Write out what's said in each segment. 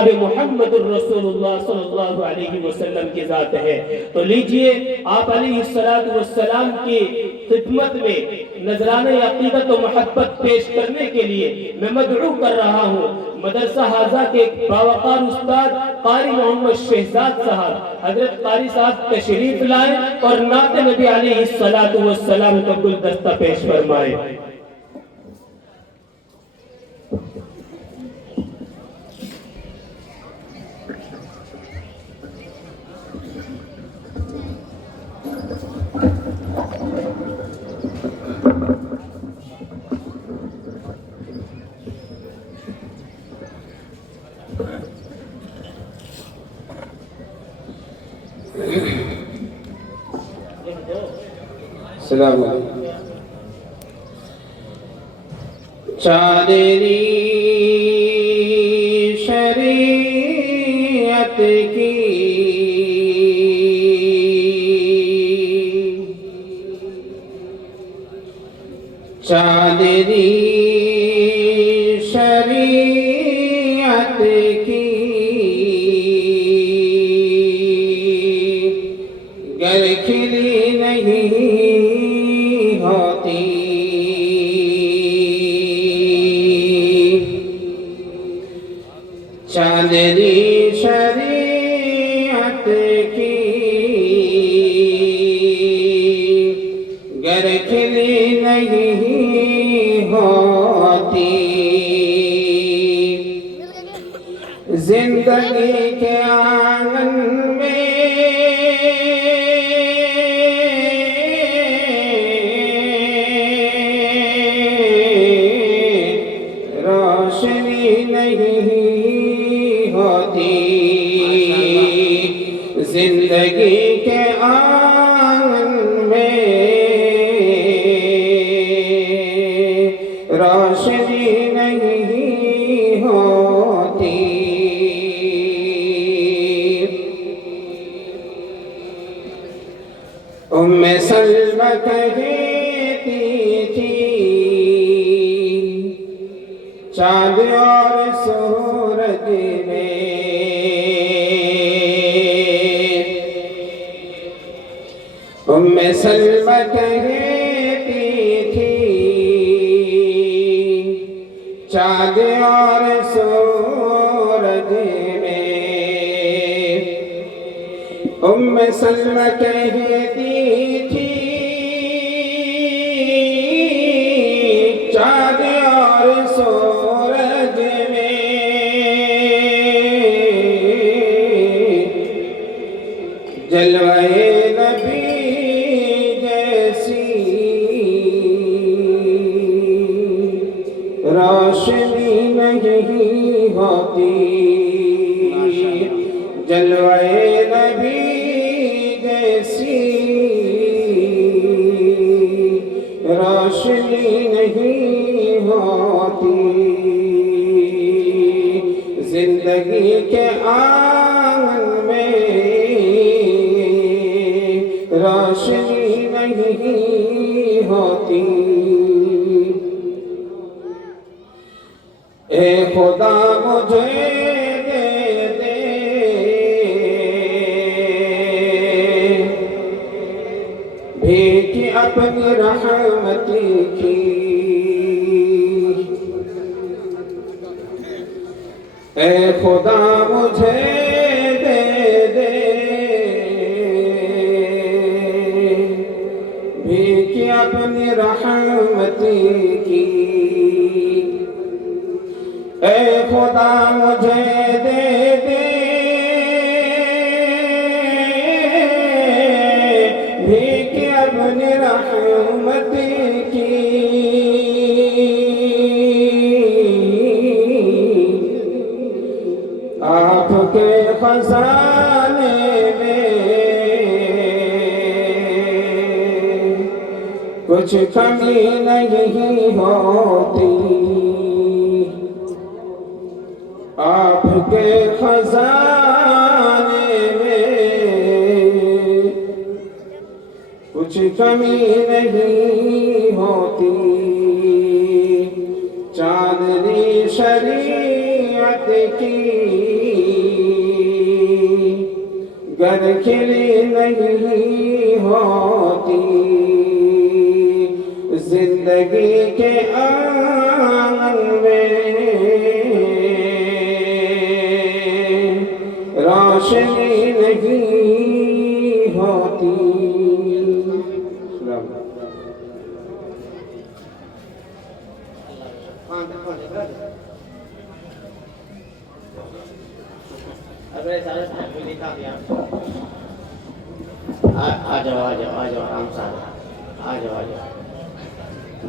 جناب محمد الرسول اللہ صلی اللہ علیہ وسلم کی ذات ہے۔ تو لیجئے آپ علیہ السلام کی خدمت میں نذرانہ عقیدت و محبت پیش کرنے کے لیے میں مدعو کر رہا ہوں مدرسہ حاضہ کے باوقار استاد قاری محمد شہزاد صاحب، حضرت قاری صاحب تشریف لائیں اور نعت نبی علیہ السلام کا گلدستہ پیش فرمائیں۔ السلام علیکم۔ چادری شریعت کی چادری شریعت کی گر کھلی نہیں ہوتی چادری شریعت کی گر کھلی نہیں ہوتی زندگی کے آنگن میں روشنی نہیں ہوتی زندگی کے آنگن میں روشنی نہیں ہوتی ام سلمہ کہتی تھی چاند اور سورج میں ام سلمہ کہتی تھی چاند اور سورج میں ام سلمہ کہتی تھی چاند اور سورج میں جلوہ نبی جیسی روشنی نہیں ہوتی جلوہ نبی جیسی روشنی نہیں ہوتی زندگی کے آنگن میں روشنی نہیں ہوتی اے خدا مجھے دے دے بھیک اپنی رحمت کی اے خدا مجھے دے دے بھیک اپنی رحمت کی اے خدا مجھے دے دے بھیک اپنی رحمت کی آپ کے خزانے میں کچھ کمی نہیں ہوتی آپ کے خزانے میں کچھ کمی نہیں ہوتی چاندنی شریعت کی گر کھلی نہیں ہوتی زندگی کے آنگن میں روشنی نہیں ہوتی. آ جاؤ آرام سے آ جاؤ.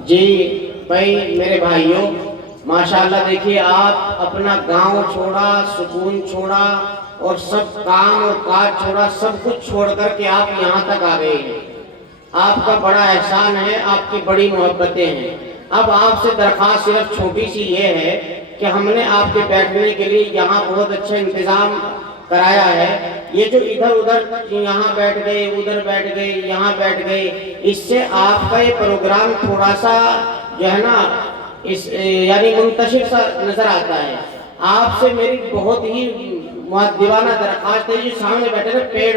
جی بھائی میرے بھائیوں، ماشاءاللہ دیکھیے آپ اپنا گاؤں چھوڑا، سکون چھوڑا اور سب کام اور کاج چھوڑا، سب کچھ چھوڑ کر کے آپ یہاں تک آ گئے ہیں. آپ کا بڑا احسان ہے، آپ کی بڑی محبتیں ہیں. اب آپ سے درخواست صرف چھوٹی سی یہ ہے کہ ہم نے آپ کے بیٹھنے کے لیے یہاں بہت اچھا انتظام کرایا ہے. یہ جو ادھر ادھر یہاں بیٹھ گئے، ادھر بیٹھ گئے، یہاں بیٹھ گئے، اس سے آپ کا یہ پروگرام تھوڑا سا جو ہے نا یعنی منتشر سا نظر آتا ہے. آپ سے میری بہت ہی مؤدبانہ درخواست ہے. جو سامنے بیٹھے نا پیڑ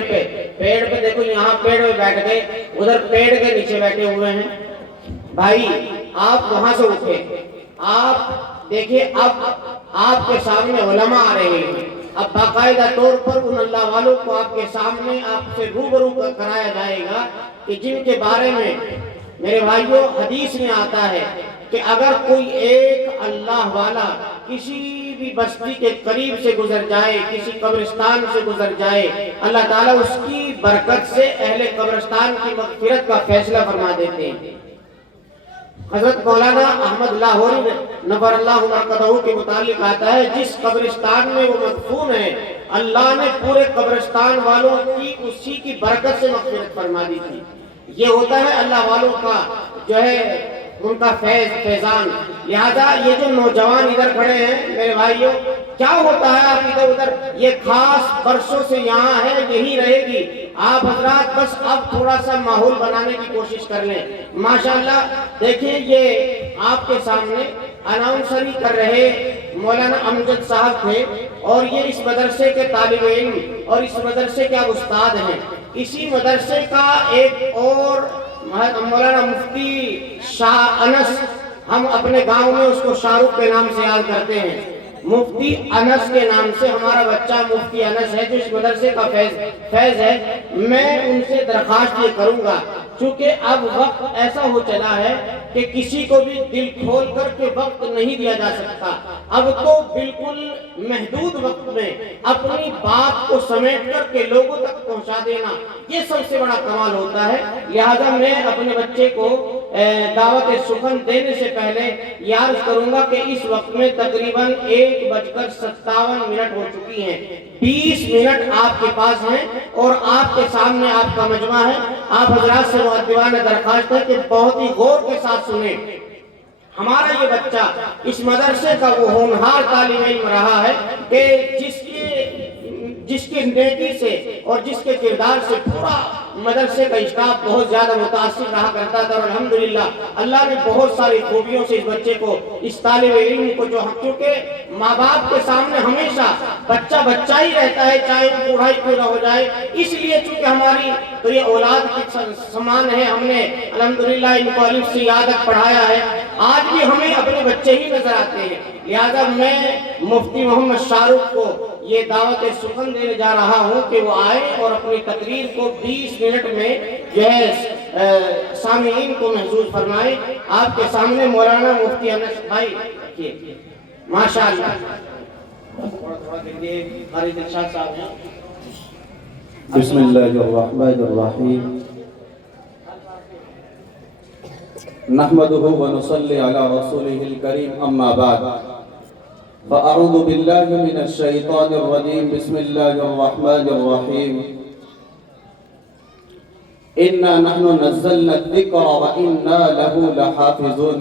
پہ دیکھو، یہاں پیڑ پہ بیٹھ گئے، ادھر پیڑ کے نیچے بیٹھے ہوئے ہیں. بھائی آپ وہاں سے اٹھے. آپ دیکھیں اب آپ کے سامنے علماء آ رہے ہیں. اب باقاعدہ طور پر ان اللہ والوں کو آپ کے سامنے آپ سے روبرو کرایا جائے گا کہ جن کے بارے میں میرے بھائیوں حدیث میں آتا ہے کہ اگر کوئی ایک اللہ والا کسی بھی بستی کے قریب سے گزر جائے، کسی قبرستان سے گزر جائے، اللہ تعالیٰ اس کی برکت سے اہل قبرستان کی مغفرت کا فیصلہ فرما دیتے ہیں. حضرت مولانا احمد لاہوری نور اللہ مرقدہ کے متعلق آتا ہے جس قبرستان میں وہ مدفون ہے اللہ نے پورے قبرستان والوں کی اسی کی برکت سے مغفرت فرما دی تھی. یہ ہوتا ہے اللہ والوں کا جو ہے ان کا فیضان. لہذا یہ جو نوجوان ادھر کھڑے ہیں میرے بھائیوں، کیا ہوتا ہے آپ ادھر ادھر، یہ خاص برسوں سے یہاں ہے، یہی رہے گی. آپ حضرات بس اب تھوڑا سا ماحول بنانے کی کوشش کر لیں. ماشاءاللہ دیکھیں یہ آپ کے سامنے اناؤنسری کر رہے مولانا امجد صاحب تھے اور یہ اس مدرسے کے طالب علم اور اس مدرسے کے استاد ہیں. اسی مدرسے کا ایک اور مولانا مفتی شاہ انس، ہم اپنے گاؤں میں اس کو شاہ رخ کے نام سے یاد کرتے ہیں. مفتی انس کے نام سے ہمارا بچہ مفتی انس ہے جو اس مدرسے کا فیض ہے. میں ان سے درخواست یہ کروں گا چونکہ اب وقت ایسا ہو چلا ہے کہ کسی کو بھی دل کھول کر کے وقت نہیں دیا جا سکتا. اب تو بالکل محدود وقت میں اپنی بات کو سمیٹ کر کے لوگوں تک پہنچا دینا یہ سب سے بڑا کمال ہوتا ہے. لہذا میں اپنے بچے کو دعوت سخن دینے سے پہلے یہ عرض کروں گا کہ اس وقت میں تقریباً 1:57 ہو چکی ہیں. 20 منٹ آپ کے پاس ہیں اور آپ کے سامنے آپ کا مجمع ہے. آپ حضرات سے مؤدبانہ درخواست ہے کہ بہت ہی غور کے ساتھ سنیں. ہمارا یہ بچہ اس مدرسے کا وہ ہونہار طالب علم رہا ہے کہ جس کے نیکی سے اور جس کے کردار سے پورا مدرسے کا اسٹاف بہت زیادہ متاثر رہا کرتا تھا. اور الحمدللہ اللہ نے بہت ساری خوبیوں سے اس بچے کو، اس طالب علم کو، جو کیونکہ ماں باپ کے سامنے ہمیشہ بچہ ہی رہتا ہے چاہے وہ بوڑھا ہی کیوں نہ ہو جائے. اس لیے چونکہ ہماری تو یہ اولاد کے سمان ہے، ہم نے الحمدللہ ان کو الف سے یاد تک پڑھایا ہے. آج بھی ہمیں اپنے بچے ہی نظر آتے ہیں. لہذا میں مفتی محمد شاہ رخ کو یہ دعوت سخن دینے جا رہا ہوں کہ وہ آئے اور اپنی تقریر کو 20 منٹ میں جو ہے سامعین کو محظوظ فرمائے. آپ کے سامنے مولانا مفتی انس بھائی رکھیے. ماشاءاللہ بسم اللہ الرحمن الرحیم. نحمده ونصلي على رسوله الكريم اما بعد فاعوذ بالله من الشيطان الرجيم. بسم الله الرحمن الرحيم. انا نحن نزلنا الذكر وانا له لحافظون.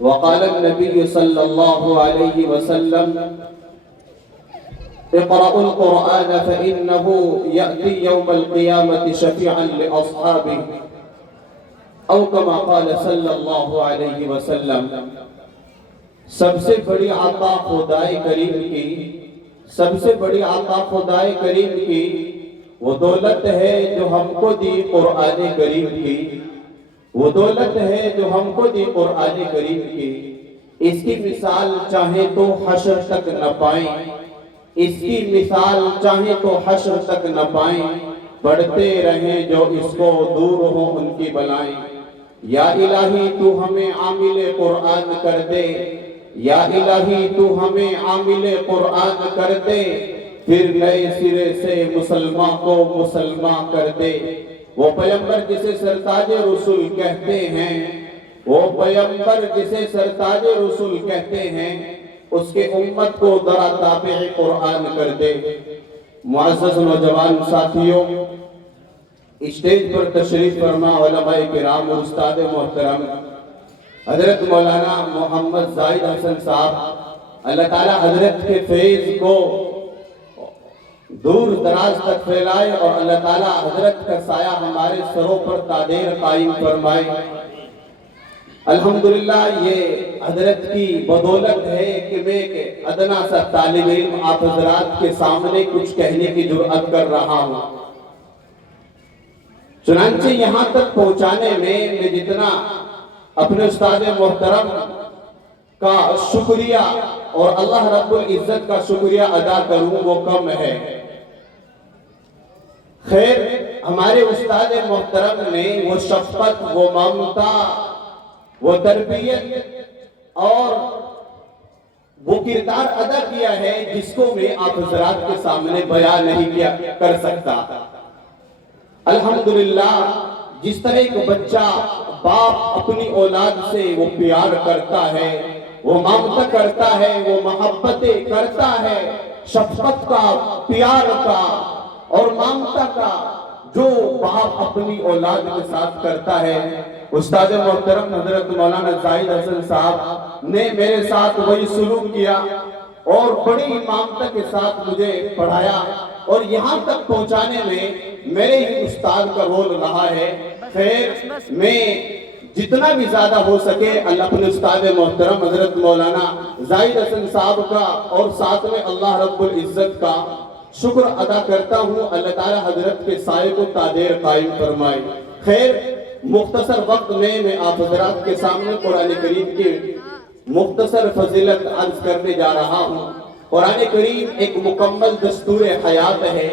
وقال النبي صلى الله عليه وسلم اقرأوا القرآن فإنه يأتي يوم القيامة شفيعا لأصحابه او کما قال صلی اللہ علیہ وسلم. سب سے بڑی عطا خدائے کریم کی سب سے بڑی عطا خدائے کریم کی وہ دولت ہے جو ہم کو دی قرآن کریم کی، وہ دولت ہے جو ہم کو دی قرآن کریم کی۔ اس کی مثال چاہے تو حشر تک نہ پائیں، اس کی مثال چاہے تو حشر تک نہ پائیں، پڑھتے رہیں جو اس کو دور ہوں ان کی بلائیں۔ یا الہی تو ہمیں عامل قرآن کر دے، یا الہی تو ہمیں عامل قرآن کر دے، پھر نئے سرے سے مسلمان کو مسلمان کر دے۔ وہ پیغمبر جسے سرتاج رسول کہتے ہیں، وہ پیغمبر جسے سرتاج رسول کہتے ہیں، اس کے امت کو ذرا تابع قرآن کر دے۔ معزز نوجوان ساتھیوں، اسٹیج پر تشریف فرما علماء کرام اور استاد محترم حضرت مولانا محمد زاہد حسن صاحب، اللہ تعالیٰ حضرت کے فیض کو دور دراز تک پھیلائے اور اللہ تعالیٰ حضرت کا سایہ ہمارے سروں پر قادر قائم فرمائے۔ الحمدللہ یہ حضرت کی بدولت ہے کہ میں ایک ادنا سا طالب علم آپ حضرات کے سامنے کچھ کہنے کی جرأت کر رہا ہوں۔ چنانچہ یہاں تک پہنچانے میں جتنا اپنے استاد محترم کا شکریہ اور اللہ رب العزت کا شکریہ ادا کروں وہ کم ہے۔ خیر، ہمارے استاد محترم نے وہ شفقت، وہ ممتا، وہ تربیت اور وہ کردار ادا کیا ہے جس کو میں آپ حضرات کے سامنے بیان نہیں کر سکتا۔ الحمدللہ جس طرح ایک بچہ باپ اپنی اولاد سے وہ پیار کرتا ہے، وہ ممتا کرتا ہے، وہ محبتیں کرتا ہے، شفقت کا، پیار کا اور ممتا کا جو باپ اپنی اولاد کے ساتھ کرتا ہے، استاد محترم حضرت مولانا زاہد حسن صاحب نے میرے ساتھ وہی سلوک کیا اور بڑی ممتا کے ساتھ مجھے پڑھایا اور یہاں تک پہنچانے میں میرے ہی استاد کا رول رہا ہے۔ خیر، میں جتنا بھی زیادہ ہو سکے اللہ اپنے استاد محترم حضرت مولانا زاہد حسن صاحب کا اور ساتھ میں اللہ رب العزت کا شکر ادا کرتا ہوں۔ اللہ تعالی حضرت کے سائے کو قادر قائم فرمائے۔ خیر، مختصر وقت میں آپ حضرات کے سامنے قرآن کریم کی مختصر فضیلت عرض کرنے جا رہا ہوں۔ قرآن کریم ایک مکمل دستور حیات ہے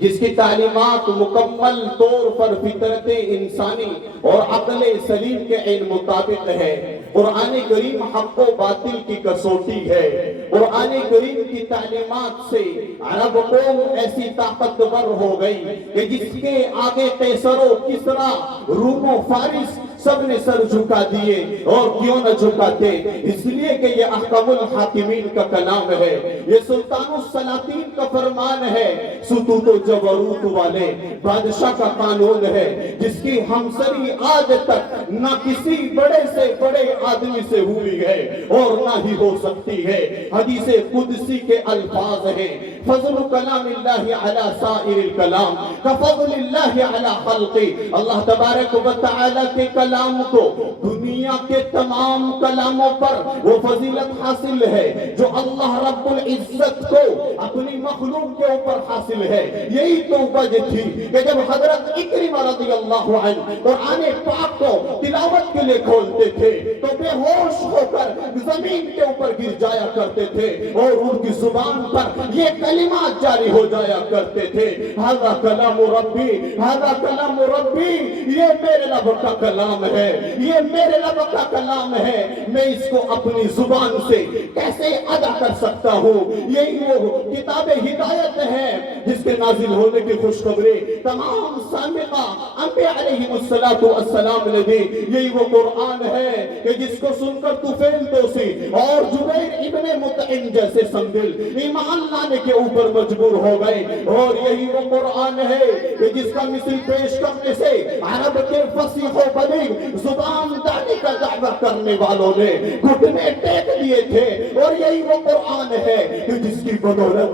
جس کی تعلیمات مکمل طور پر فطرت انسانی اور عقل سلیم کے عین مطابق ہے۔ قرآن کریم حق و باطل کی کسوٹی ہے۔ قرآن کریم کی تعلیمات سے عرب قوم ایسی طاقتور ہو گئی کہ جس کے آگے قیصر و کسریٰ، روم و فارس سب نے سر جھکا دیے، اور کیوں نہ جھکاتے، اس لیے کہ یہ احکم الحاکمین کا کلام ہے، یہ سلطان السلاطین کا فرمان ہے، ستوت و جبروت والے بادشاہ کا قانون ہے جس کی ہمسری آج تک نہ کسی بڑے سے بڑے آدمی سے ہوئی ہے اور نہ ہی ہو سکتی ہے۔ حدیث قدسی کے الفاظ ہیں، فضل کلام اللہ علی سائر الکلام کفضل اللہ علی خلقی۔ اللہ تبارک و تعالی کے کلام کو دنیا کے تمام کلاموں پر وہ فضیلت حاصل ہے جو اللہ رب العزت کو اپنی مخلوق کے اوپر حاصل ہے۔ یہی تو وجہ تھی کہ جب حضرت اکرمہ رضی اللہ عنہ قرآن پاک کو تلاوت کے لئے کھولتے تھے تو بے ہوش ہو کر زمین کے اوپر گر جایا کرتے تھے اور ان کی زبان پر یہ کلمات جاری ہو جایا کرتے تھے، ھذا کلام ربی، ھذا کلام ربی، یہ میرے رب کا کلام ہے، یہ میرے رب کا کلام ہے، میں اس کو اپنی زبان سے کیسے ادا کر سکتا ہوں۔ یہی وہ کتاب ہدایت ہے جس کے نازل ہونے کی خوشخبری تمام سابقہ انبیاء علیہ السلام نے دی۔ یہی وہ قرآن ہے کہ جس کو سن کر طفیل دوسی اور جبیر ابن مطعم جیسے سنگل ایمان لانے کے اوپر مجبور ہو گئے، اور یہی وہ قرآن ہے کہ جس کا مثل پیش کرنے سے عرب کے فصیح و بلیغ زبان دانی کا دعویٰ کرنے والوں نے گھٹنے ٹیک دیے تھے، اور یہی وہ قرآن ہے کہ جس کی بدولت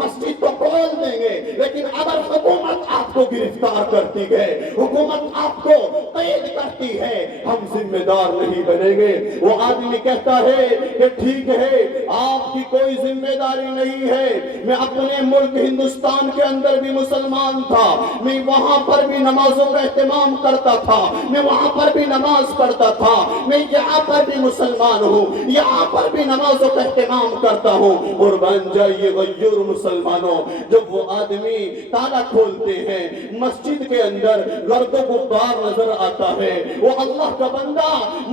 مسجد تو کھول دیں گے، لیکن اگر حکومت آپ کو گرفتار کرتی ہے، حکومت آپ کو قید کرتی ہے، ہم ذمہ دار نہیں بنیں گے۔ وہ آدمی کہتا ہے کہ ٹھیک ہے، آپ کی کوئی ذمہ داری نہیں ہے، میں اپنے ملک ہندوستان کے اندر بھی مسلمان تھا، میں وہاں پر بھی نمازوں کا اہتمام کرتا تھا، میں وہاں پر بھی نماز پڑھتا تھا، میں یہاں پر بھی مسلمان ہوں، یہاں پر بھی نمازوں کا اہتمام کرتا ہوں۔ قربان جائیے غیور مسلمانوں، جب وہ آدمی تالا کھولتے ہیں، مسجد کے اندر گرد و غبار نظر آتا ہے، وہ اللہ کا بندہ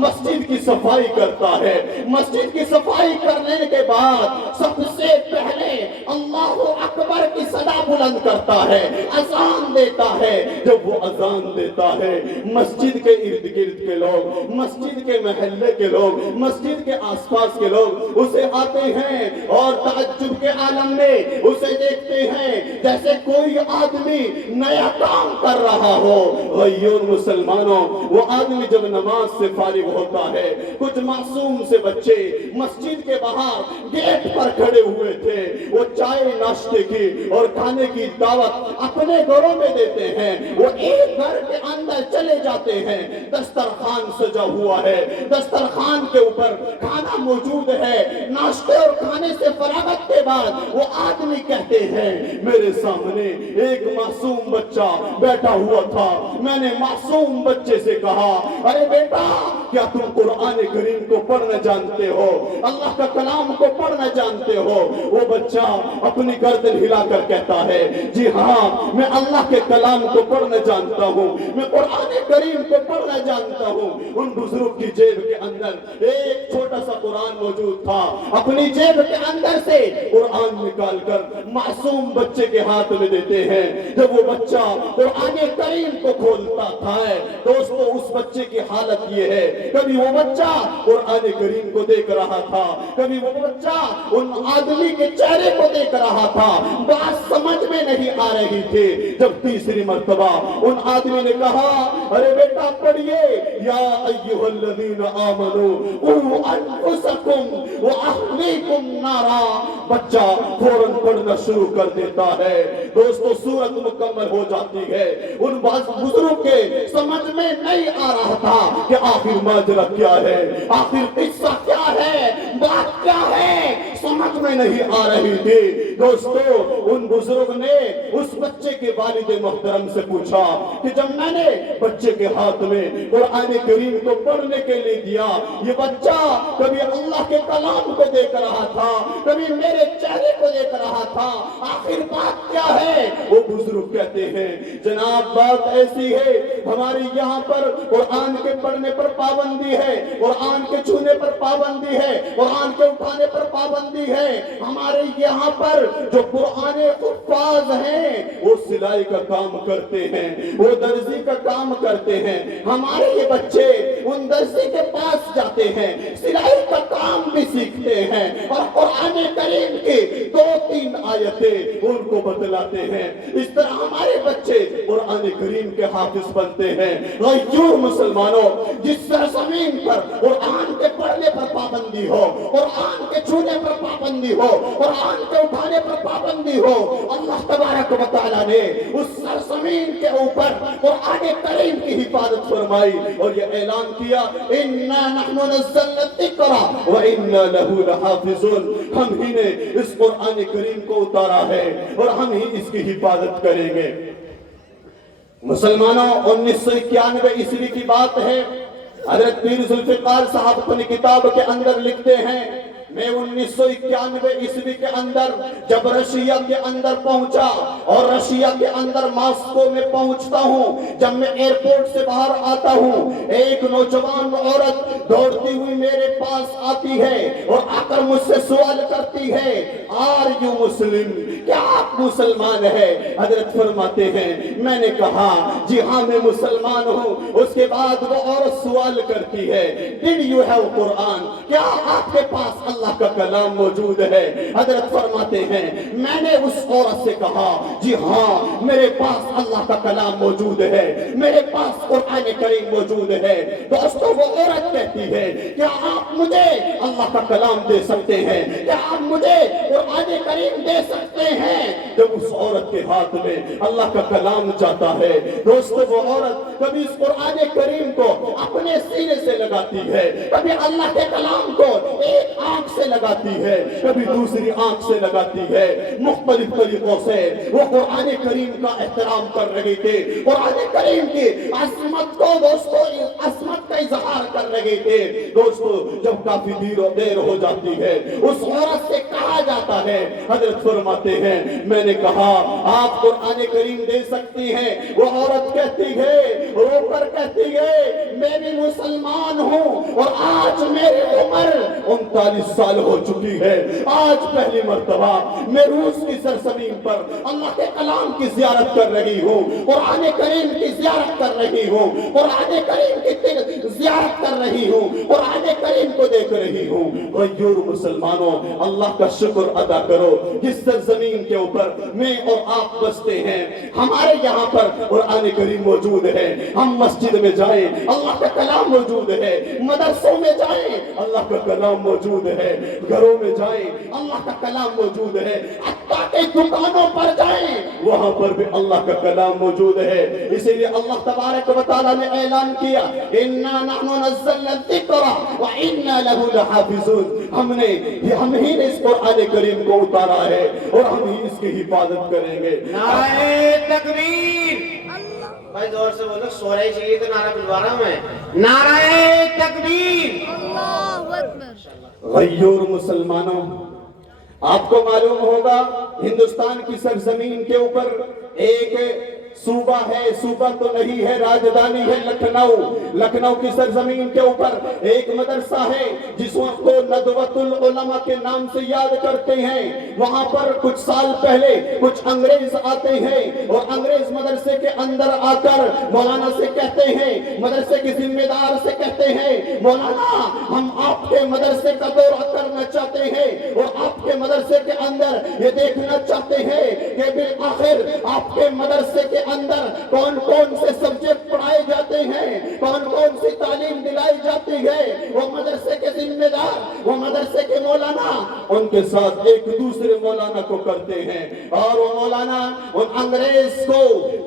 مسجد کی صفائی کرتا ہے، مسجد کی صفائی کرنے کے بعد سب سے پہلے اللہ اکبر کی صدا بلند کرتا ہے، اذان دیتا ہے۔ جب وہ اذان دیتا ہے، مسجد کے ارد گرد کے لوگ، مسجد کے محلے کے لوگ، مسجد کے آس پاس کے لوگ اسے آتے ہیں اور تعجب کے عالم میں اسے دیکھتے ہیں جیسے کوئی آدمی نیا کام کر رہا ہو۔ غیور مسلمانوں، وہ آدمی جب نماز سے فارغ ہوتا ہے، کچھ معصوم سے بچے مسجد کے باہر گیٹ پر کھڑے ہوئے تھے، وہ چائے ناشتے کی اور کھانے کی دعوت اپنے گھروں میں دیتے ہیں، وہ ایک گھر کے اندر چلے جاتے ہیں، دسترخوان سجا ہوا ہے، دسترخوان کے اوپر کھانا موجود ہے، ناشتے اور کھانے سے فراغت کے بعد وہ آدمی کہتے ہیں میرے سامنے ایک معصوم بچہ بیٹھا ہوا تھا، میں نے معصوم بچے سے کہا ارے بیٹا کیا تم قرآن کریم کو پڑھنا جانتے ہو، اللہ کا کلام کو پڑھنا جانتے ہو؟ وہ بچہ اپنی گردن ہلا کر کہتا ہے جی ہاں میں اللہ کے کلام کو پڑھنا جانتا ہوں، میں قرآن کریم کو پڑھنا جانتا ہوں۔ ان بزرگ کی جیب کے اندر ایک چھوٹا سا قرآن موجود تھا، اپنی جیب کے اندر سے قرآن نکال کر معصوم بچے کے ہاتھ میں دیتے ہیں۔ جب وہ بچہ قرآن کریم کو کھولتا تھا دوستو، اس بچے کی حالت یہ ہے، کبھی وہ بچہ قرآن کریم کو دیکھ رہا تھا، کبھی وہ بچہ ان آدمی کے چہرے کو دیکھ رہا تھا، بات سمجھ میں نہیں آ رہی تھی۔ جب تیسری مرتبہ ان آدمی نے کہا ارے بیٹا پڑھیے یا ایھا الذین آمنوا قوا انفسکم واہلیکم نارا، بچہ فوراً پڑھنا شروع کر دیتا ہے۔ دوستو سورت مکمل ہو جاتی ہے، ان بزرگ کے سمجھ میں نہیں آ رہا تھا کہ آخر ماجرا کیا ہے، آخر قصہ کیا ہے، بات کیا ہے، سمجھ میں نہیں آ رہی تھی۔ دوستو ان بزرگ نے اس بچے کے والد محترم سے پوچھا کہ جب میں نے بچے کے ہاتھ میں قرآن کریم کو پڑھنے کے لیے دیا، یہ بچہ کبھی اللہ کے کلام کو دیکھ رہا تھا، کبھی میرے چہرے کو دیکھ رہا تھا، آخر بات کیا ہے؟ وہ بزرگ کہتے ہیں جناب بات ایسی ہے، ہماری یہاں پر قرآن کے پڑھنے پر پابندی ہے، قرآن کے چھونے پر پابندی ہے، قرآن کے اٹھانے پر پابندی ہے، ہمارے یہاں پر جو قرآن حفاظ ہیں وہ سلائی کا کام کرتے ہیں، وہ درزی کا کام کرتے ہیں، ہمارے یہ بچے ان درزی کے پاس جاتے ہیں، سلائی کا کام بھی سیکھتے ہیں اور قرآن کریم کی 2-3 آیتیں ان کو بتلاتے ہیں۔ اس طرح ہمارے بچے قرآن کریم کے حافظ بنتے ہیں۔ غیور مسلمانوں، جس سرزمین پر قرآن کے پڑھنے پر پابندی ہو، قرآن کے چھونے پر پابندی ہو، قرآن کے اٹھانے پر پابندی ہو، اللہ تبارک و تعالیٰ نے اس سرزمین کے اوپر قرآن کریم کی حفاظت فرمائی اور یہ اعلان کیا اِنَّا نَحْنُ نَزَّلْنَا الذِّكْرَ وَإِنَّا لَهُ لَحَافِظُونَ، ہم ہی نے اس قرآن کریم کو اتارا ہے اور ہم ہی اس کی حفاظت کریں گے۔ مسلمانوں 1991 عیسوی کی بات ہے، حضرت پیر ذوالفقار صاحب اپنی کتاب کے اندر لکھتے ہیں میں 1991 عیسوی کے اندر جب رشیا کے اندر پہنچا اور رشیا کے اندر ماسکو میں پہنچتا ہوں، جب میں ایئرپورٹ سے باہر آتا ہوں، ایک نوجوان عورت دوڑتی ہوئی میرے پاس آتی ہے اور آ کر مجھ سے سوال کرتی ہے آر یو مسلم، کیا آپ مسلمان ہیں؟ حضرت فرماتے ہیں میں نے کہا جی ہاں میں مسلمان ہوں۔ اس کے بعد وہ عورت سوال کرتی ہے ڈڈ یو ہیو قرآن، کیا آپ کے پاس اللہ کا کلام موجود ہے؟ حضرت فرماتے ہیں میں نے اس عورت سے کہا جی ہاں میرے پاس اللہ کا کلام موجود ہے، میرے پاس قرآن کریم موجود ہے۔ دوستو وہ عورت کہتی ہے کیا آپ آپ مجھے اللہ کا کلام دے سکتے ہیں؟ کیا آپ مجھے قرآن کریم دے سکتے ہیں؟ جب اس عورت کے ہاتھ میں اللہ کا کلام جاتا ہے دوستو، وہ عورت کبھی اس قرآن کریم کو اپنے سینے سے لگاتی ہے، کبھی اللہ کے کلام کو ایک آنکھ سے لگاتی ہے، کبھی دوسری آنکھ سے لگاتی ہے۔ مختلف طریقوں سے وہ قرآن کریم کا احترام کر رہے تھے، قرآن کریم کی عظمت کو دوستو عظمت کا اظہار کر رہے تھے۔ دوستو جب کافی دیر ہو جاتی ہے اس عورت سے کہا جاتا ہے، حضرت فرماتے ہیں میں نے کہا آپ قرآن کریم دے سکتی ہیں؟ وہ عورت کہتی ہے، رو کر کہتی ہے میں بھی مسلمان ہوں اور آج میری عمر 39 سال ہو چکی ہے، آج پہلی مرتبہ میں روس کی سرزمین پر اللہ کے کلام کی زیارت کر رہی ہوں، قرآن کریم کی زیارت کر رہی ہوں، قرآن کریم کی زیارت کر رہی ہوں، قرآن کریم کو دیکھ رہی ہوں۔ غیور مسلمانوں، اللہ کا شکر ادا کرو جس سرزمین کے اوپر میں اور آپ بستے ہیں، ہمارے یہاں پر قرآن کریم موجود ہے۔ ہم مسجد میں جائیں اللہ کا کلام موجود ہے، مدرسوں میں جائیں اللہ کا کلام موجود ہے، گھروں میں جائیں اللہ کا کلام موجود ہے، حتیٰ کہ دکانوں پر جائیں وہاں پر بھی اللہ کا کلام موجود ہے۔ اسی لیے اللہ تبارک و تعالیٰ نے اعلان کیا اِنَّا نَحْنُ نَزَّلْنَا الذِّكْرَ وَإِنَّا لَهُ لَحَافِظُونَ، ہم ہی نے اس قرآن کریم کو اتارا ہے اور ہم ہی اس کی حفاظت کریں گے۔ نعرہ تکبیر! بھائی زور سے بولو، سورہ چاہیے تو نعرہ بلوارا میں نعرہ تکبیر! اللہ اکبر! غیور مسلمانوں، آپ کو معلوم ہوگا ہندوستان کی سرزمین کے اوپر ایک صوبہ ہے، صوبہ تو نہیں ہے، راجدھانی ہے لکھنؤ۔ لکھنؤ کی سرزمین کے اوپر ایک مدرسہ ہے جس کو ندوۃ العلماء کے نام سے یاد کرتے ہیں۔ وہاں پر کچھ سال پہلے کچھ انگریز آتے ہیں اور انگریز مدرسے کے اندر آ کر مولانا سے کہتے ہیں، مدرسے کے ذمہ دار سے کہتے ہیں مولانا ہم آپ کے مدرسے کا دورہ کرنا چاہتے ہیں اور آپ کے مدرسے کے اندر یہ دیکھنا چاہتے ہیں کہ بالآخر آپ کے مدرسے کے اندر کون کون سے سبجیکٹ پڑھائے جاتے ہیں، کون کون سی تعلیم دلائی جاتی ہے۔ وہ مدرسے کے ذمہ دار، وہ مدرسے کے مولانا ان کے ساتھ ایک دوسرے مولانا کو کرتے ہیں اور وہ مولانا ان انگریز کو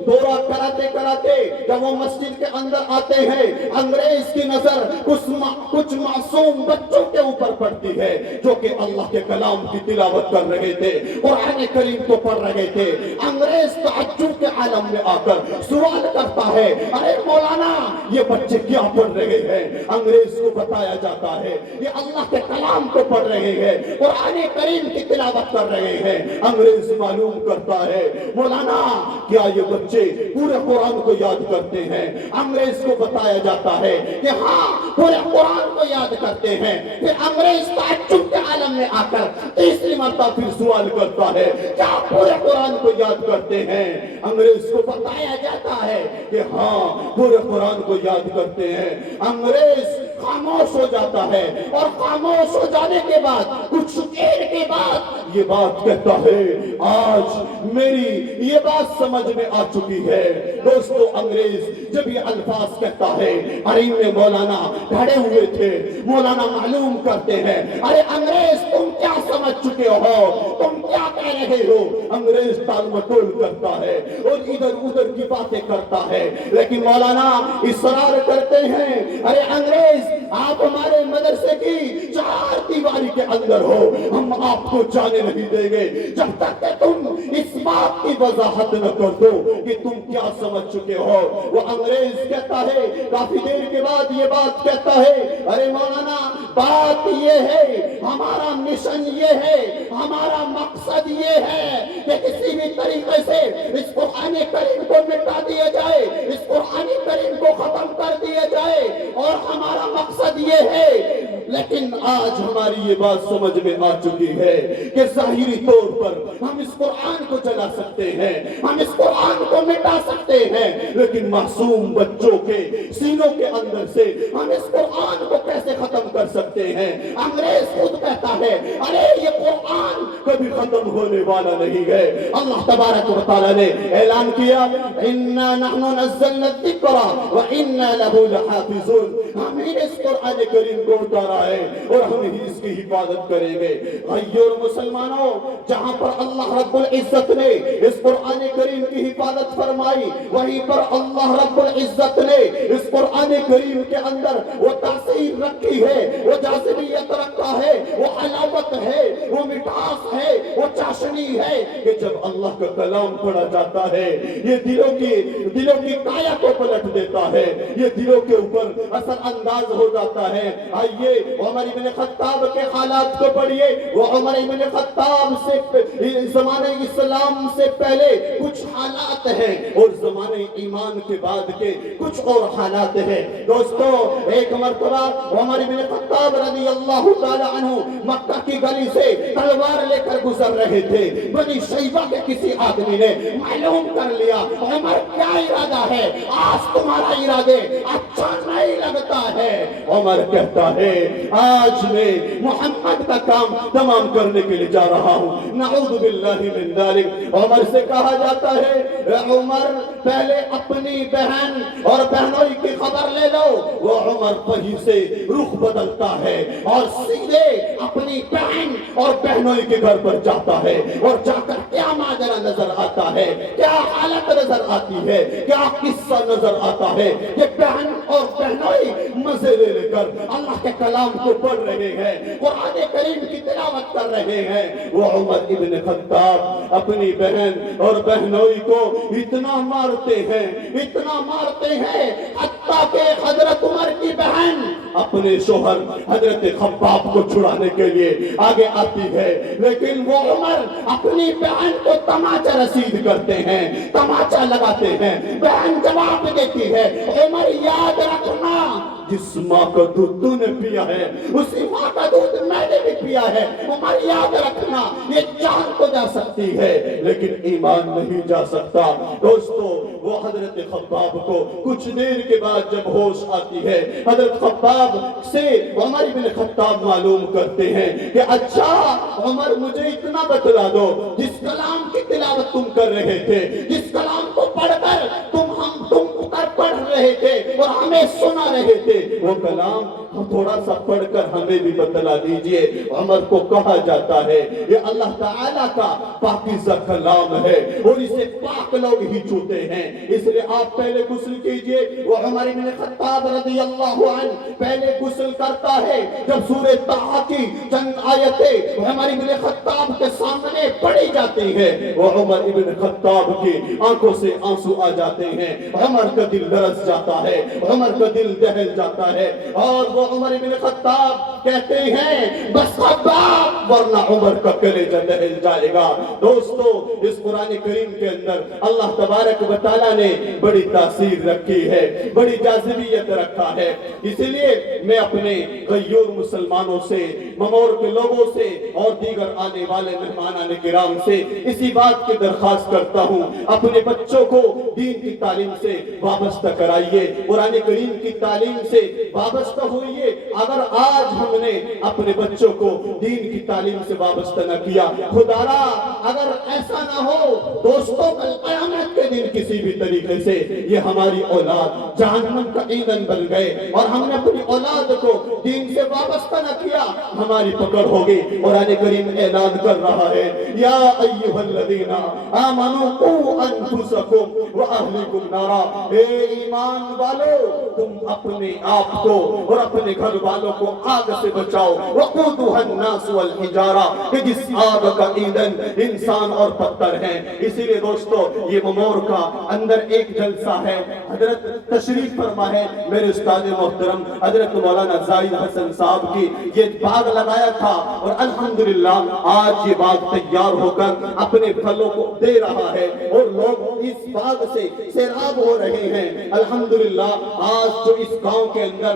دورہ کراتے کراتے جب وہ مسجد کے اندر آتے ہیں انگریز کی نظر کچھ معصوم بچوں کے اوپر پڑتی ہے جو کہ اللہ کے کلام کی تلاوت کر رہے تھے، قرآن کریم کو پڑھ رہے تھے۔ انگریز تعجب کے عالم میں آ کر سوال کرتا ہے ارے مولانا یہ بچے کیا پڑھ رہے ہیں؟ انگریز کو بتایا جاتا ہے یہ اللہ کے کلام کو پڑھ رہے ہیں، قرآن کریم کی تلاوت کر رہے ہیں۔ انگریز معلوم کرتا ہے مولانا کیا یہ بچے پورے قرآن کو یاد کرتے ہیں؟ انگریز کو بتایا جاتا ہے کہ ہاں پورے قرآن کو یاد کرتے ہیں۔ پھر انگریز تعجب کے عالم میں آ کر تیسری مرتبہ پھر سوال کرتا ہے کیا پورے قرآن کو یاد کرتے ہیں؟ انگریز کو بتایا جاتا ہے کہ ہاں پورے قرآن کو یاد کرتے ہیں۔ انگریز خاموش ہو جاتا ہے اور خاموش ہو جانے کے بعد کچھ دیر کے بعد یہ بات کہتا ہے آج میری یہ بات سمجھ میں آ چکی ہے۔ دوستو انگریز جب یہ الفاظ کہتا ہے حریم میں مولانا کھڑے ہوئے تھے، مولانا معلوم کرتے ہیں ارے انگریز تم کیا سمجھ چکے ہو، تم کیا کہہ رہے ہو؟ انگریز ٹال مٹول کرتا ہے اور ادھر ادھر کی باتیں کرتا ہے، لیکن مولانا اصرار کرتے ہیں ارے انگریز آپ ہمارے مدرسے کی چار دیواری کے اندر ہو، ہم آپ کو جانے نہیں دیں گے جب تک کہ تم اس بات کی وضاحت نہ کر دو کہ تم کیا سمجھ چکے ہو۔ وہ انگریز کہتا ہے کافی دیر کے بعد یہ بات کہتا ہے ارے مولانا بات یہ ہے، ہمارا مشن یہ ہے، ہمارا مقصد یہ ہے کہ کسی بھی طریقے سے اس قرآن کریم کو مٹا دیا جائے، اس قرآن کریم کو ختم کر دیا جائے اور ہمارا مقصد یہ ہے۔ لیکن آج ہماری یہ بات سمجھ میں آ چکی ہے کہ ظاہری طور پر ہم اس قرآن کو چلا سکتے ہیں، ہم اس قرآن کو مٹا سکتے ہیں، لیکن معصوم بچوں کے سینوں کے اندر سے ہم اس قرآن کو کیسے ختم کر سکتے ہیں. انگریز خود کہتا ہے ارے یہ قرآن کبھی ختم ہونے والا نہیں ہے. اللہ تبارک و تعالی نے اعلان کیا اِنَّا نَحْنُ نَزَّلْنَا الذِّكْرَ وَإِنَّا لَهُ لَحَافِظُونَ. ہم ہی اس قرآن کریم کو اتارا ہے اور ہم ہی اس کی حفاظت کریں گے. بھائیو اور مسلمانوں, جہاں پر اللہ رب العزت نے اس قرآن کریم کی حفاظت فرمائی, وہیں پر اللہ رب العزت نے اس قرآن کریم کے اندر وہ تاثیر رکھی ہے, وہ جاذبیت رکھا ہے, وہ حلاوت ہے, وہ مٹھاس ہے, وہ چاشنی ہے کہ جب اللہ کا کلام پڑھا جاتا ہے یہ دلوں کی کایا کو پلٹ دیتا ہے, یہ دلوں کے اوپر اثر انداز ہو جاتا ہے. آئیے عمر ابن خطاب کے حالات کو پڑھیے. وہ عمر ابن خطاب سے زمانے اسلام سے پہلے کچھ حالات ہیں اور زمانے ایمان کے بعد کے کچھ اور حالات ہیں. دوستو, ایک مرتبہ عمر ابن خطاب رضی اللہ تعالی عنہ مکہ کی گلی سے تلوار لے کر گزر رہے تھے. بنی شیبہ کے کسی آدمی نے معلوم کر لیا عمر کیا ارادہ ہے, آج تمہارا ارادے اچھا نہیں لگتا ہے. عمر کہتا ہے آج میں محمد کا کام تمام کرنے کے لیے جا رہا ہوں. نعوذ باللہ من ذالک. عمر سے کہا جاتا ہے عمر پہلے اپنی بہن اور بہنوئی کی خبر لے لو. وہ عمر وہیں سے رخ بدلتا ہے اور سیدھے اپنی بہن اور بہنوئی کے گھر پر جاتا ہے اور جا کر کیا ماجرا نظر آتا ہے, کیا حالت نظر آتی ہے, کیا قصہ نظر آتا ہے کہ بہن اور بہنوئی مزے لے کر اللہ کے کلام کو پڑھ رہے ہیں, قرآن کریم کی تلاوت کر رہے ہیں. وہ عمر ابن خطاب اپنی بہن اور بہنوئی کو اتنا مارتے ہیں حتیٰ کہ حضرت عمر کی بہن اپنے شوہر حضرت خباب کو چھڑانے کے لیے آگے آتی ہے, لیکن وہ عمر اپنی بہن کو تماچا رسید کرتے ہیں, تماچا لگاتے ہیں. بہن جواب دیتی ہے عمر یاد رکھنا جس ماں کا دودھ تو نے پیا ہے اسی ماں کا دودھ میں نے بھی پیا ہے. عمر یاد رکھنا یہ جان تو جا سکتی ہے لیکن ایمان نہیں جا سکتا. دوستو, وہ حضرت خباب کو کچھ دیر کے بعد جب ہوش آتی ہے حضرت خباب سے عمر بن خطاب معلوم کرتے ہیں کہ اچھا عمر مجھے اتنا بتلا دو, جس کلام کی تلاوت تم کر رہے تھے, جس کلام کو پڑھ کر تم پڑھ رہے تھے اور ہمیں سنا رہے تھے, وہ کلام تھوڑا سا پڑھ کر ہمیں بھی بتلا دیجئے. عمر کو کہا جاتا ہے یہ اللہ تعالیٰ کا پاکیزہ کلام ہے اور اسے پاک لوگ ہی چھوتے ہیں, اس لیے آپ پہلے غسل کیجئے. وہ عمر بن خطاب رضی اللہ عنہ پہلے غسل کرتا ہے. جب سورہ طٰہٰ کی چند آیتیں عمر بن خطاب کے سامنے پڑھی جاتی ہیں وہ عمر بن خطاب کی آنکھوں سے آنسو آ جاتے ہیں. عمر کا دل لرز جاتا ہے, عمر کا دل دہل جاتا ہے اور وہ عمر بن خطاب کہتے ہیں بس خباب ورنہ عمر کا کلیجہ دہل جائے گا. دوستو, اس قرآن کریم کے اندر اللہ تبارک و تعالیٰ نے بڑی تاثیر رکھی ہے, بڑی جاذبیت رکھا ہے. اسی لیے میں اپنے غیور مسلمانوں سے, ممور کے لوگوں سے اور دیگر آنے والے مہمانان کرام سے اسی بات کی درخواست کرتا ہوں اپنے بچوں کو دین کی تعلیم سے وابستہ کرائیے, قرآن کریم کی تعلیم سے وابستہ ہوئیے. اگر آج ہم نے اپنے بچوں کو دین کی تعلیم سے وابستہ نہ کیا, خدا را اگر ایسا نہ ہو دوستوں کل قیامت کے دن کسی بھی طریقے سے یہ ہماری اولاد جہنم کا ایندھن بن گئے اور ہم نے اپنی اولاد کو دین سے وابستہ نہ کیا, ہماری پکڑ ہوگی. قرآن کریم اعلان کر رہا ہے یا ایھا الذین آمنوا قوا انفسکم واہلیکم نارا, اے ایمان والو تم اپنے آپ کو اور اپنے گھر والوں کو آگ سے بچاؤ. وقودها الناس والحجارہ, کہ جس آگ کا ایندھن انسان اور پتھر ہیں. اسی لیے دوستو یہ ممور کا اندر ایک جلسہ ہے, حضرت تشریف فرما ہے میرے استاد محترم حضرت مولانا زاہد حسن صاحب کی یہ باغ لگایا تھا اور الحمدللہ آج یہ باغ تیار ہو کر اپنے پھلوں کو دے رہا ہے اور لوگ اس باغ سے سیراب ہو رہے ہیں. الحمدللہ آج جو اس گاؤں کے اندر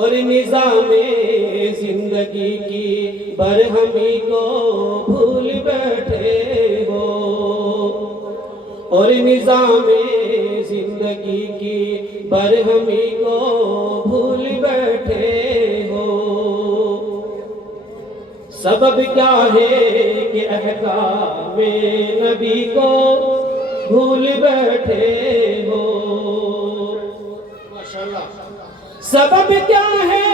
اور نظام زندگی کی برہمی کو بھول بیٹھے ہو، اور نظام زندگی کی برہمی کو بھول بیٹھے ہو۔ سبب کیا ہے کہ احکام نبی کو بھول بیٹھے ہو؟ سبب کیا ہے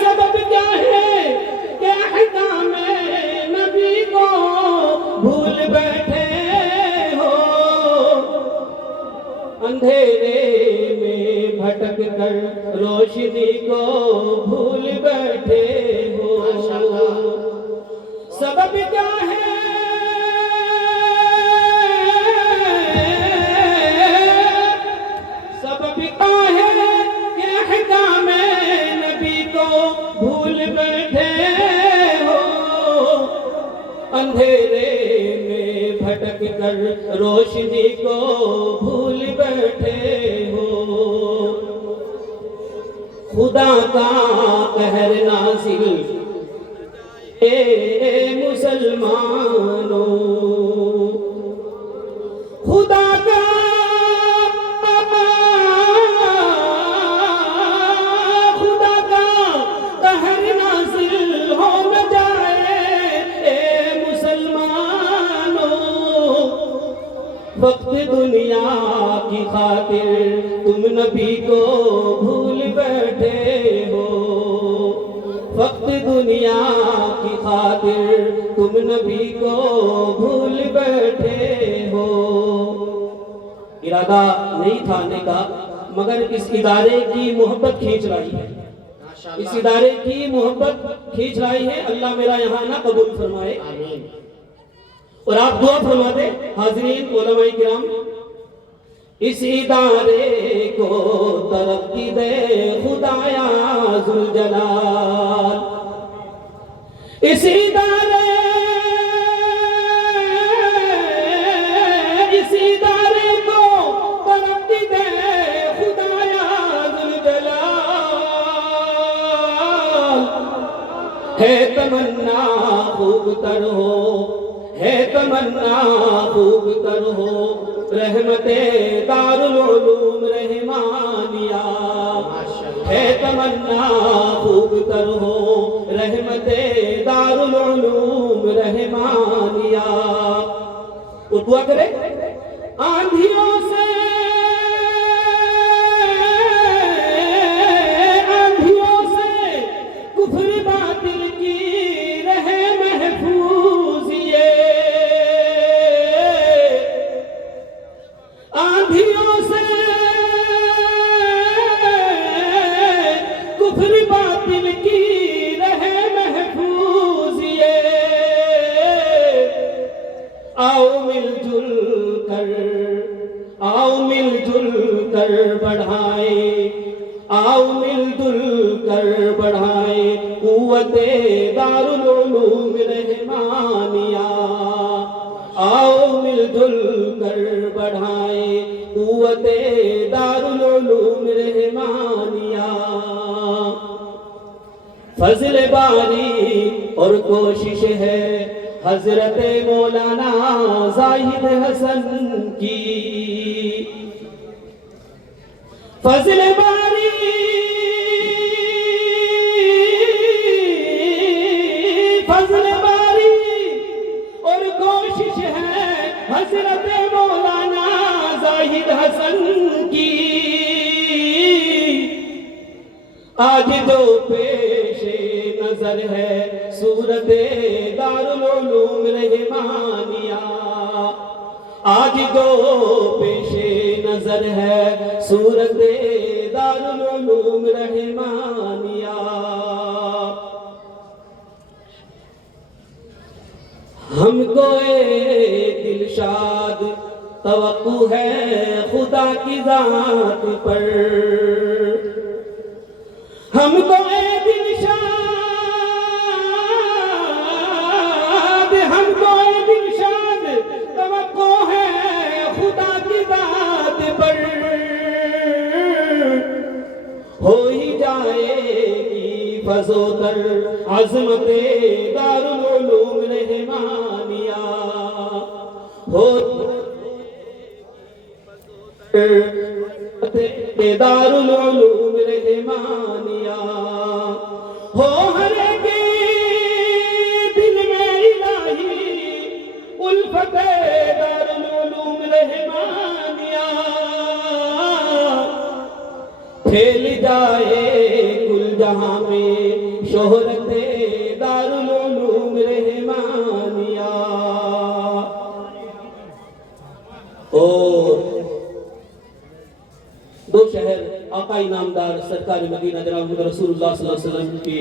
سبب کیا ہے کہ احکام نبی کو بھول بیٹھے ہو؟ اندھیرے میں بھٹک کر روشنی کو بھول بیٹھے ہو۔ سبب کیا ہے کہ احکام نبی کو بھول بیٹھے ہو؟ اندھیرے میں بھٹک کر روشنی کو بھول بیٹھے ہو۔ خدا کا قہر نازل اے مسلمانوں، خدا کا قہر نازل ہو نہ جائے اے مسلمانوں۔ وقت دنیا کی خاطر تم نبی کو بھول بیٹھے ہو، وقت دنیا کی خاطر تم نبی کو بھول بیٹھے ہو۔ ارادہ نہیں تھا آنے کا، مگر اس ادارے کی محبت کھینچ رہی ہے، اس ادارے کی محبت کھینچ رہی ہے۔ اللہ میرا یہاں نہ قبول فرمائے، اور آپ دعا فرما دیں حاضرین علماء کرام، اس ادارے کو ترقی دے خدایا ذوالجلال، اس ادارے کو ترقی دے خدایا ذوالجلال۔ ہے تمنا خوب تر ہو، ہے تمنا خوب تر ہو، رحمت دارالعلوم رحمانیہ، ہے تمنا خوب تر ہو، رحمت دارالعلوم رحمانیہ۔ اور دعا کرے آندھیوں سے کفر باطل کی رہے محفوظ، یہ آندھیوں سے کفر باطل کی رہے محفوظ، یہ آؤ مل جل کر بڑھائیں، آؤ مل جل کر بڑھائیں قوت دارالعلوم رحمانیہ، آؤ مل جل کر بڑھائیں قوت دارالعلوم رحمانیہ۔ فضل باری اور کوشش ہے حضرت مولانا زاہد حسن کی، فضل باری اور کوشش ہے حضرت مولانا زاہد حسن کی۔ آج جو پیش نظر ہے صورت دارالعلوم رحمانیہ، آج جو پیش نظر ہے صورت دارالعلوم رحمانیہ۔ ہم کو اے دلشاد توقع ہے خدا کی ذات پر، ہم کو اے دلشاد توقع ہے خدا بزوتر عظمت دارالعلوم رحمانیہ ہو دارالعلوم رحمانیہ ہو ہر کے دل میں الہی الفت دارالعلوم رحمانیہ پھیل جائے کل جہاں میں شہرت دارالعلوم رحمانیہ. اور دو شہر آقا انعامدار سرکار مدینہ جناب محمد رسول اللہ صلی اللہ علیہ وسلم کی،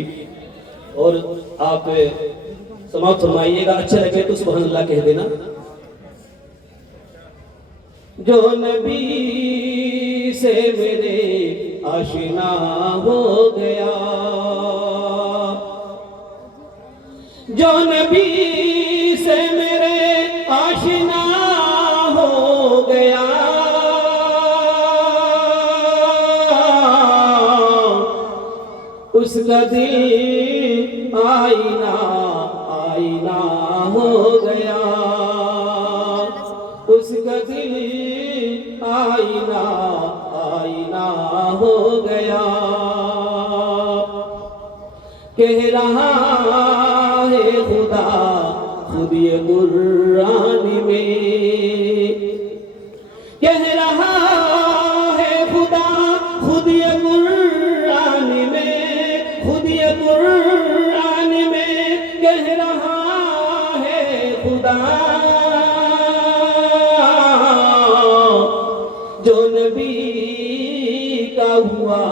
اور آپ سماعت فرمائیے گا، اچھا لگے تو سبحان اللہ کہہ دینا. جو نبی سے میرے آشنا ہو گیا، جو نبی سے میرے آشنا ہو گیا، اس کا دل آئینہ آئینہ ہو گیا، اس کا دل آئینہ آئینہ ہو گیا. کہہ رہا ہے خدا خود یہ قرآن میں، کہہ رہا ہے خدا خود یہ قرآن میں، خود یہ قرآن میں کہہ رہا ہے خدا. جو نبی کا ہوا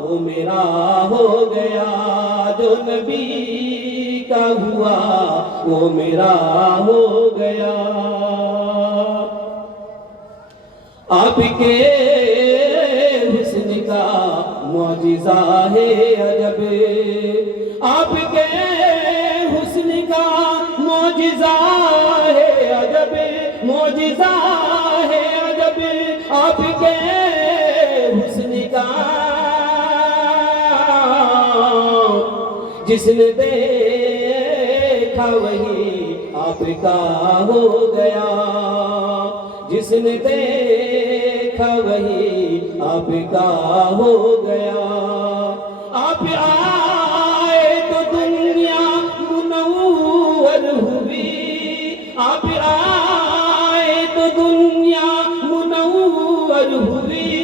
وہ میرا ہو گیا، جو نبی کا ہوا وہ میرا ہو گیا. آپ کے حسن کا معجزہ ہے عجب، آپ کے حسن کا معجزہ ہے عجب، معجزہ ہے عجب آپ کے حسن کا. جس نے دیکھا وہی آپ کا ہو گیا، جس نے دیکھا وہی آپ کا ہو گیا. آپ آئے تو دنیا منور ہوئی، آپ آئے تو دنیا منور ہوئی.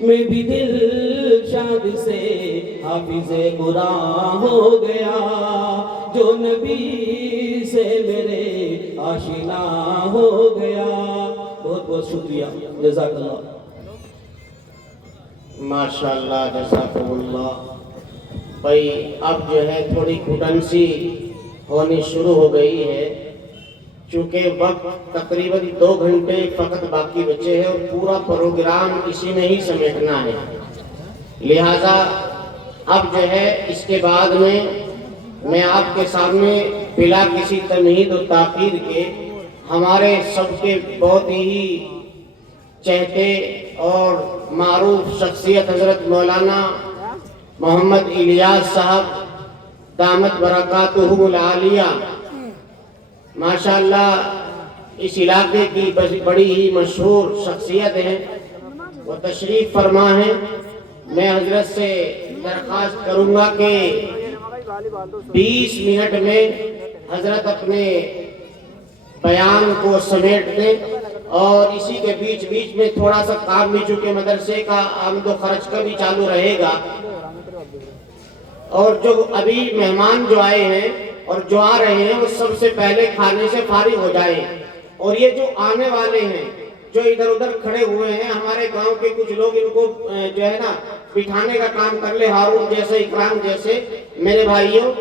میں بھی دل شاد سے حافظ قرآن ہو گیا، جو نبی سے میرے آشنا ہو گیا. بہت بہت شکریہ، جزاک اللہ. ماشاءاللہ جزاکم اللہ. بھائی اب جو ہے تھوڑی گھٹن سی ہونی شروع ہو گئی ہے، چونکہ وقت تقریباً 2 گھنٹے فقط باقی بچے ہیں اور پورا پروگرام اسی میں ہی سمیٹنا ہے. لہٰذا اب جو ہے اس کے بعد میں آپ کے سامنے بلا کسی تمہید و تاخیر کے ہمارے سب کے بہت ہی چہتے اور معروف شخصیت حضرت مولانا محمد الیاس صاحب دامت برکاتہم العالیہ ماشاءاللہ اس علاقے کی بڑی ہی مشہور شخصیت ہیں، وہ تشریف فرما ہیں. میں حضرت سے درخواست کروں گا کہ 20 منٹ میں حضرت اپنے بیان کو سمیٹ دیں، اور اسی کے بیچ میں تھوڑا سا کام بھی، چونکہ مدرسے کا آمد و خرچ کا بھی چالو رہے گا، اور جو ابھی مہمان جو آئے ہیں اور جو آ رہے ہیں وہ سب سے پہلے کھانے سے فارغ ہو جائیں. اور یہ جو آنے والے ہیں جو ادھر ادھر کھڑے ہوئے ہیں، ہمارے گاؤں کے کچھ لوگ ان کو جو ہے نا بٹھانے کا کام کر لے، ہارون جیسے، اکرام جیسے. میرے بھائیوں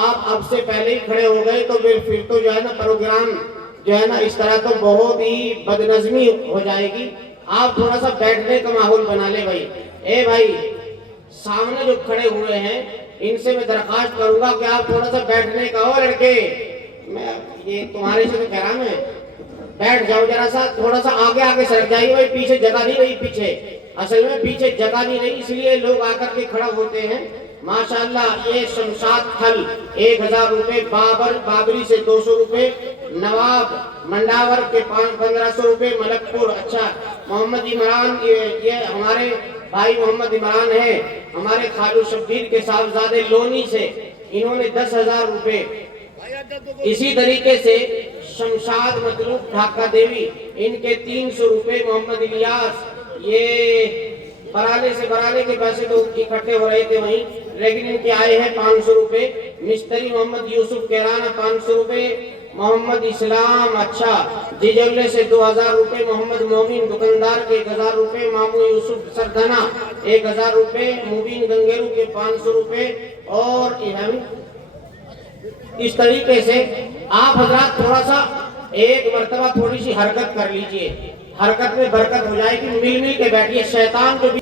آپ اب سے پہلے ہی کھڑے ہو گئے تو پھر تو جو ہے نا پروگرام جو ہے نا اس طرح تو بہت ہی بدنظمی ہو جائے گی. آپ تھوڑا سا بیٹھنے کا ماحول بنا لے بھائی. اے بھائی سامنے جو کھڑے ہوئے ہیں ان سے میں درخواست کروں گا کہ آپ تھوڑا سا بیٹھنے کا ہو. لڑکے میں یہ تمہارے سے تو کہہ رہا ہوں، بیٹھ جاؤ ذرا سا، تھوڑا سا آگے سرک جائیے بھائی، پیچھے جگہ نہیں رہی پیچھے. اصل میں پیچھے جگہ نہیں رہی، اس لیے لوگ آ کر کے کھڑا ہوتے ہیں۔ ماشاءاللہ یہ شمشاد پھل 1000 روپے، بابری سے 200 روپے، نواب منڈاور کے 1500 روپے، ملک پور۔ اچھا محمد عمران، یہ ہمارے بھائی محمد عمران ہیں، ہمارے خالو شبیر کے صاحبزادے لونی سے، انہوں نے 10,000 روپے۔ اسی طریقے سے شمشاد مطلوب ڈھاکہ دیوی، ان کے 300 روپے۔ محمد الیاس، یہ برانے کے پیسے تو اکٹھے ہو رہے تھے وہیں، لیکن ان کے آئے ہیں 500 روپے۔ مستری محمد یوسف کیرانہ 500 روپے۔ محمد اسلام، اچھا جیجولے سے 2000 روپے۔ محمد مومن دکاندار کے 1000 روپے۔ مامو یوسف سردھنا 1000 روپے۔ مبین گنگیرو کے 500 روپے۔ اور اس طریقے سے آپ حضرات تھوڑا سا ایک مرتبہ تھوڑی سی حرکت کر لیجئے، حرکت میں برکت ہو جائے گی۔ مل مل کے بیٹھیے، شیطان جو بھی